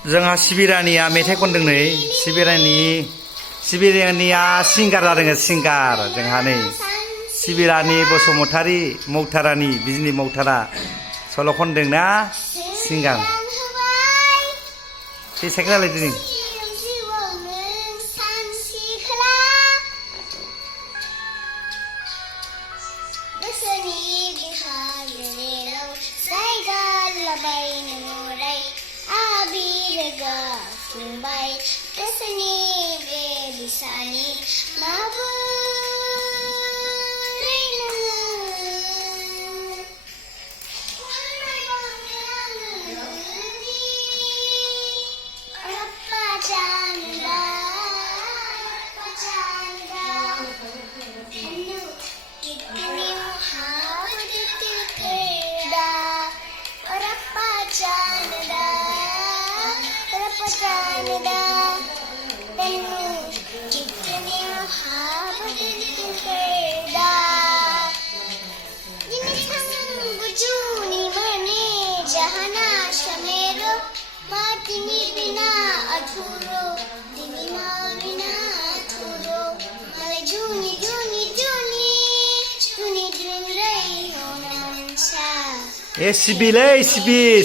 जोंहा सिबिरानिया मेथाइ खनदों नै सिबिरानिया सिंगार जादों सिंगार जोंहा नै सिबिरानि बसुमतारी मौथारानि बिजनि मौथारा सल' खनदों ना सिंगार बेसाइखौ रायलायदों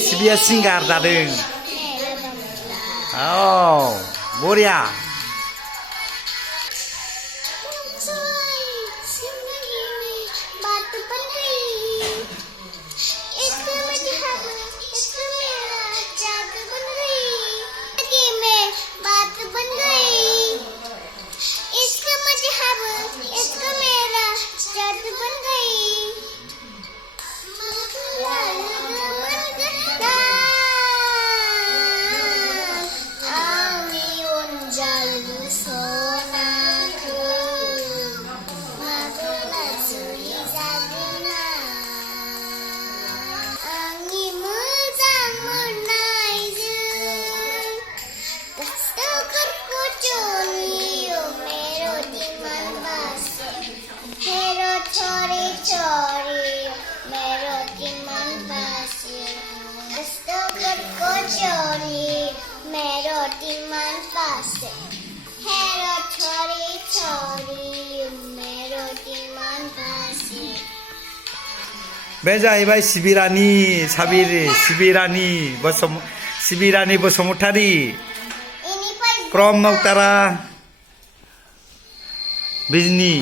सिबिया सिंगार जादों बरिया बे जाहैबाय सिबिरानि बसुमतारी क्रम मौतारा बिजनि